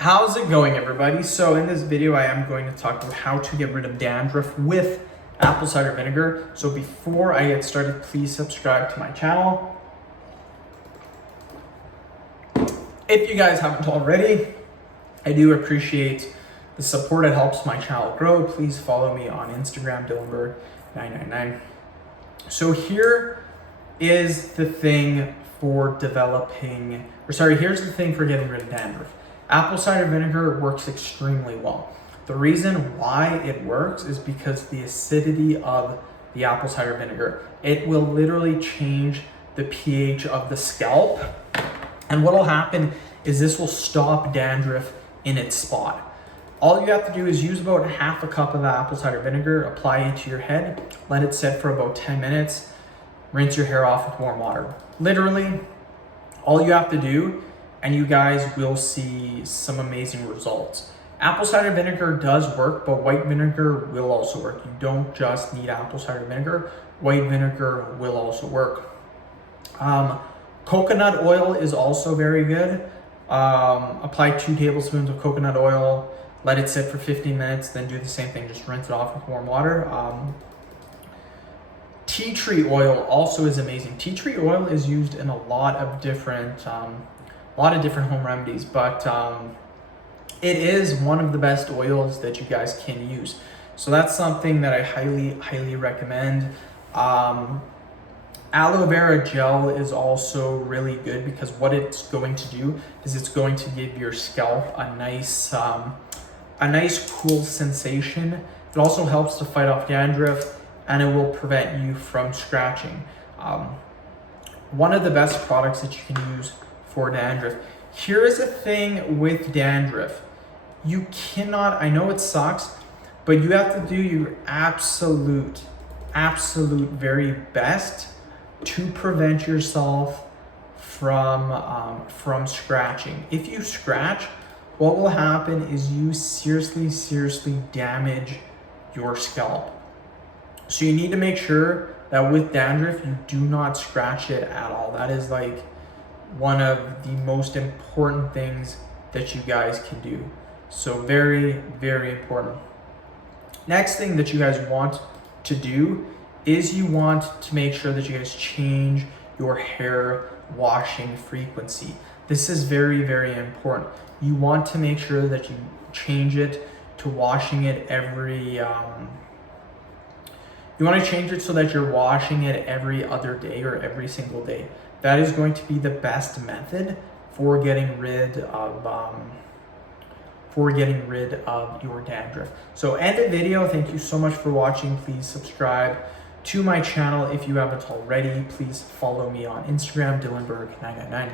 How's it going, everybody? So in this video, I am going to talk about how to get rid of dandruff with apple cider vinegar. So before I get started, please subscribe to my channel. If you guys haven't already, I do appreciate the support. It helps my channel grow. Please follow me on Instagram, Dylanberg999. So here is the thing for here's the thing for getting rid of dandruff. Apple cider vinegar works extremely well. The reason why it works is because the acidity of the apple cider vinegar. It will literally change the pH of the scalp. And what will happen is this will stop dandruff in its spot. All you have to do is use about half a cup of apple cider vinegar, apply it to your head, let it sit for about 10 minutes, rinse your hair off with warm water. Literally, all you have to do, and you guys will see some amazing results. Apple cider vinegar does work, but white vinegar will also work. You don't just need apple cider vinegar. White vinegar will also work. Coconut oil is also very good. Apply 2 tablespoons of coconut oil, let it sit for 15 minutes, then do the same thing, just rinse it off with warm water. Tea tree oil also is amazing. Tea tree oil is used in a lot of different home remedies, but it is one of the best oils that you guys can use. So that's something that I highly recommend. Aloe vera gel is also really good because what it's going to do is it's going to give your scalp a nice cool sensation. It also helps to fight off dandruff, and it will prevent you from scratching. One of the best products that you can use for dandruff. Here is a thing with dandruff. You cannot, I know it sucks, but you have to do your absolute very best to prevent yourself from scratching. If you scratch, what will happen is you seriously damage your scalp. So you need to make sure that with dandruff, you do not scratch it at all. That is like one of the most important things that you guys can do. So very important. Next thing that you guys want to do is you want to make sure that you guys change your hair washing frequency. This is very important. You want to make sure that you change it to washing it every you want to change it so that you're washing it every other day or every single day. That is going to be the best method for getting rid of your dandruff. So end the video. Thank you so much for watching. Please subscribe to my channel if you haven't already. Please follow me on Instagram, Dylanberg999.